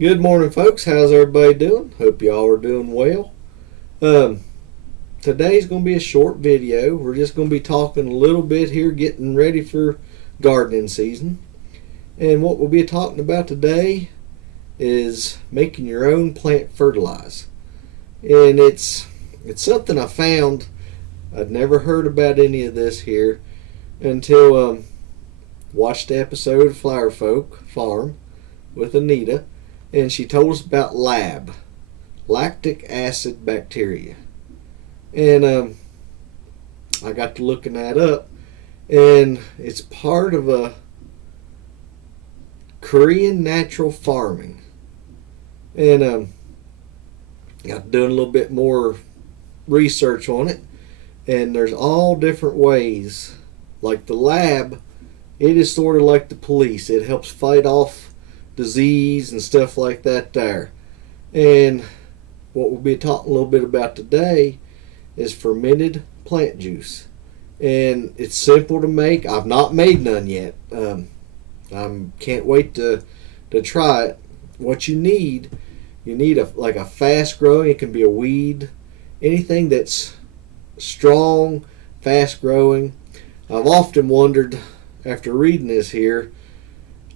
Good morning, folks. How's everybody doing? Hope y'all are doing well. Um, Today's going to be a short video. We're just going to be talking a little bit here, getting ready for gardening season. And what we'll be talking about today is making your own plant fertilizer. And it's something I found. I'd never heard about any of this here until watched the episode of Flower Folk Farm with Anita, and she told us about lactic acid bacteria. And I got to looking that up, and it's part of a Korean natural farming. And got doing a little bit more research on it, and there's all different ways. Like the lab, it is sort of like the police. It helps fight off disease and stuff like that there. And what we'll be talking a little bit about today is fermented plant juice. And it's simple to make. I've not made none yet. I can't wait to try it. What you need a fast growing. It can be a weed, anything that's strong, fast growing. I've often wondered after reading this here,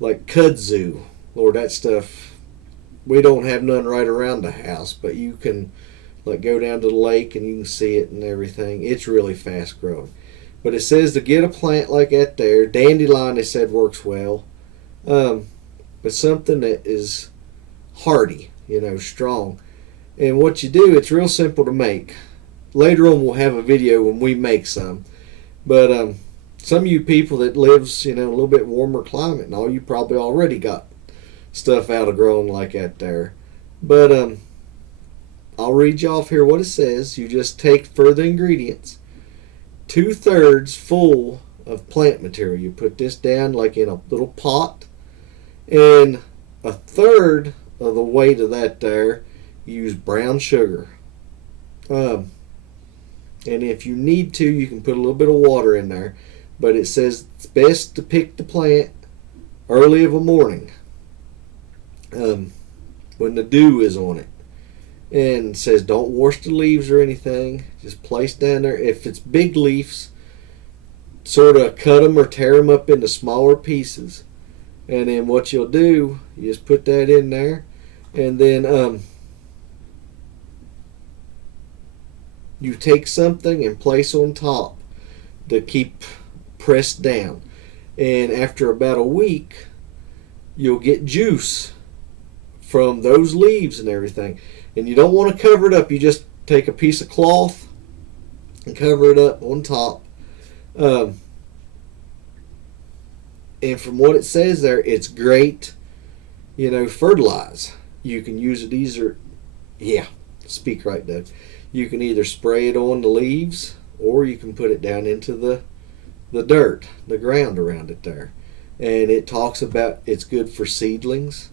like kudzu. Lord, that stuff, we don't have none right around the house, but you can like go down to the lake and you can see it and everything. It's really fast growing. But it says to get a plant like that there. Dandelion, they said, works well. But something that is hardy, strong. And what you do, it's real simple to make. Later on we'll have a video when we make some. But some of you people that lives, a little bit warmer climate and all, you probably already got stuff out of growing like that there. But I'll read you off here what it says. You just take for the ingredients 2/3 full of plant material. You put this down like in a little pot, and 1/3 of the weight of that there, you use brown sugar. And if you need to, you can put a little bit of water in there. But it says it's best to pick the plant early of a morning, when the dew is on it. And it says don't wash the leaves or anything. Just place down there. If it's big leaves, sort of cut them or tear them up into smaller pieces. And then what you'll do, you just put that in there. And then you take something and place on top to keep pressed down. And after about a week, you'll get juice from those leaves and everything. And you don't want to cover it up. You just take a piece of cloth and cover it up on top. And from what it says there, it's great, fertilize. You can use it either, speak right, Doug. You can either spray it on the leaves, or you can put it down into the dirt, the ground around it there. And it talks about it's good for seedlings.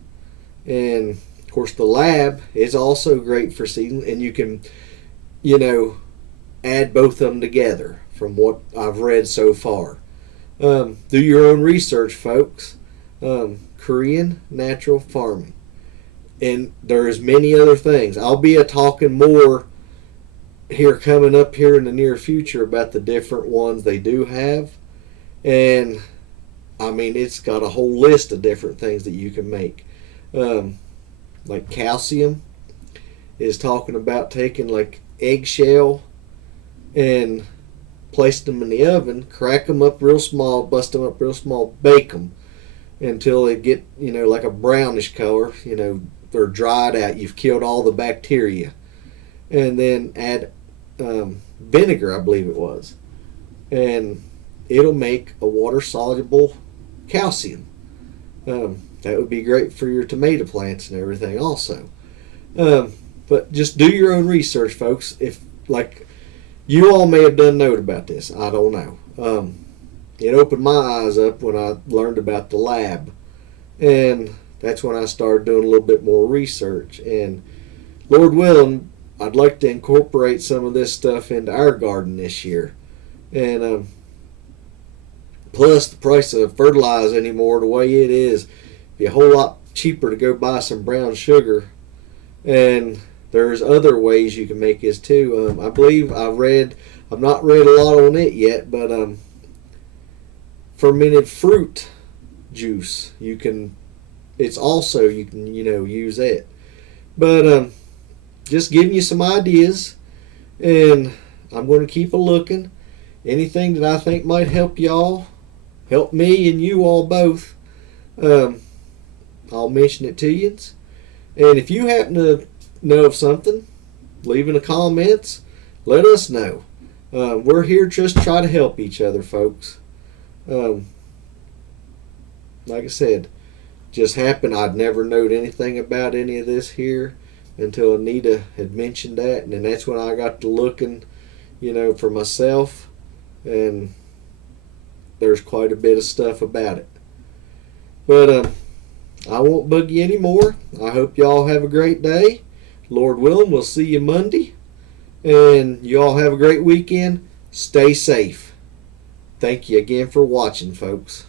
And of course the lab is also great for seedlings, and you can, add both of them together from what I've read so far. Do your own research, folks. Korean natural farming. And there's many other things. I'll be talking more here coming up here in the near future about the different ones they do have. And I mean, it's got a whole list of different things that you can make. Like calcium is talking about taking like eggshell and place them in the oven, crack them up real small, bust them up real small, bake them until they get, like a brownish color, they're dried out. You've killed all the bacteria. And then add vinegar, I believe it was. And it'll make a water-soluble calcium. That would be great for your tomato plants and everything also. But just do your own research, folks. If, like, you all may have done note about this. I don't know. It opened my eyes up when I learned about the lab. And that's when I started doing a little bit more research. And Lord willing, I'd like to incorporate some of this stuff into our garden this year. And plus, the price of fertilizer anymore, the way it is, be a whole lot cheaper to go buy some brown sugar. And there's other ways you can make this too. I believe I've not read a lot on it yet, but fermented fruit juice, you can use it. But just giving you some ideas, and I'm going to keep a looking. Anything that I think might help y'all, help me and you all both, I'll mention it to you. And if you happen to know of something, leave in the comments. Let us know. We're here just to try to help each other, folks. Like I said, just happened. I'd never known anything about any of this here until Anita had mentioned that, and then that's when I got to looking, for myself, and there's quite a bit of stuff about it. But I won't bug you anymore. I hope y'all have a great day. Lord willing, we'll see you Monday. And you all have a great weekend. Stay safe. Thank you again for watching, folks.